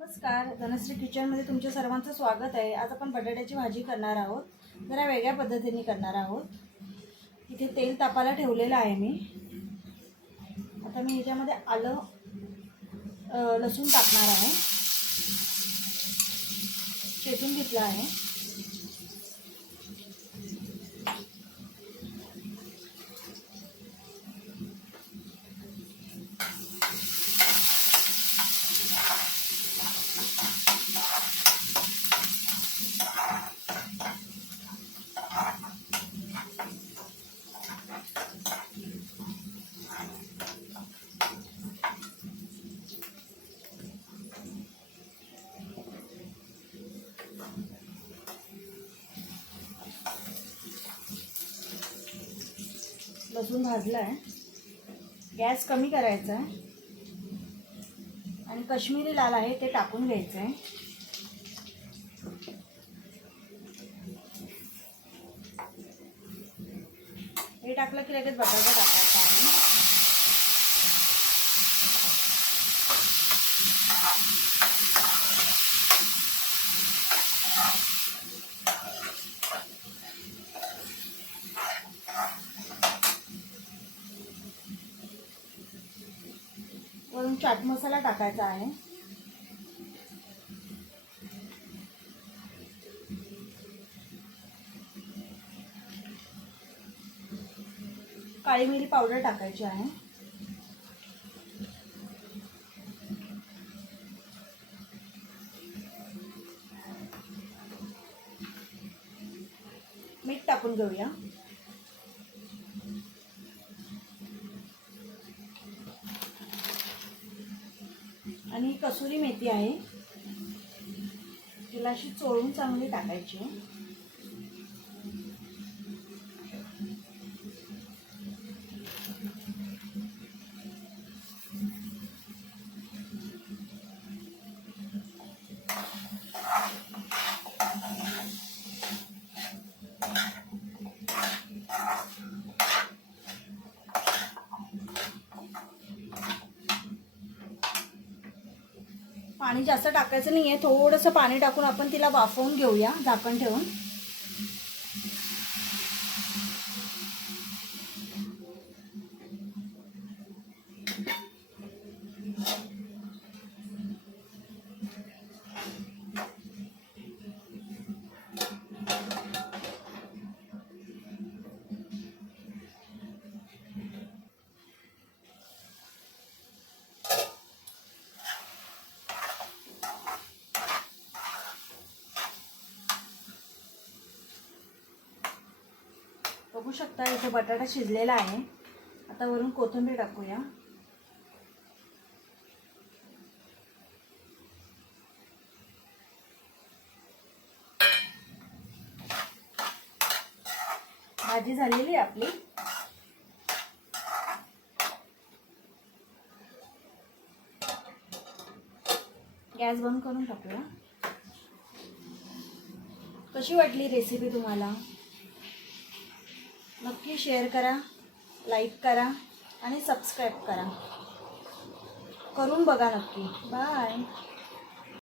नमस्कार धनश्री किचनमध्ये तुमच्या सर्वांचं स्वागत आहे. आज आपण बटाट्याची भाजी करणार आहोत. जरा वेगळ्या पद्धतीने करणार आहोत. इथे तेल तापायला ठेवलेलं आहे मी. आता मी ह्याच्यामध्ये आलं लसूण टाकणार आहे. चेतून घेतलं आहे. लसूण भाजला आहे गॅस कमी करायचा आहे. आणि कश्मीरी लाल आहे ते टाकून घ्यायचं आहे हे टाकलं की लगेच बटाटा टाकायचा आहे वरून चाट मसाला टाकायचा आहे. काळी मिरी पावडर टाकायची आहे. मीठ टाकून घेऊया. आणि कसुरी मेथी आहे. तिला अशी चोळून चांगली टाकायची. पाणी जास्त टाकायचं नाही आहे थोडंसं पाणी टाकून आपण तिला वाफवून घेऊया झाकण ठेवून. बघू शकता इथे बटाटा शिजलेला आहे. आता वरून कोथिंबीर टाकूया. भाजी झालेली आहे आपली. गॅस बंद करून टाकूया. कशी वाटली रेसिपी तुम्हाला? नक्की शेअर करा लाईक करा आणि सबस्क्राईब करा. करून बघा नक्की. बाय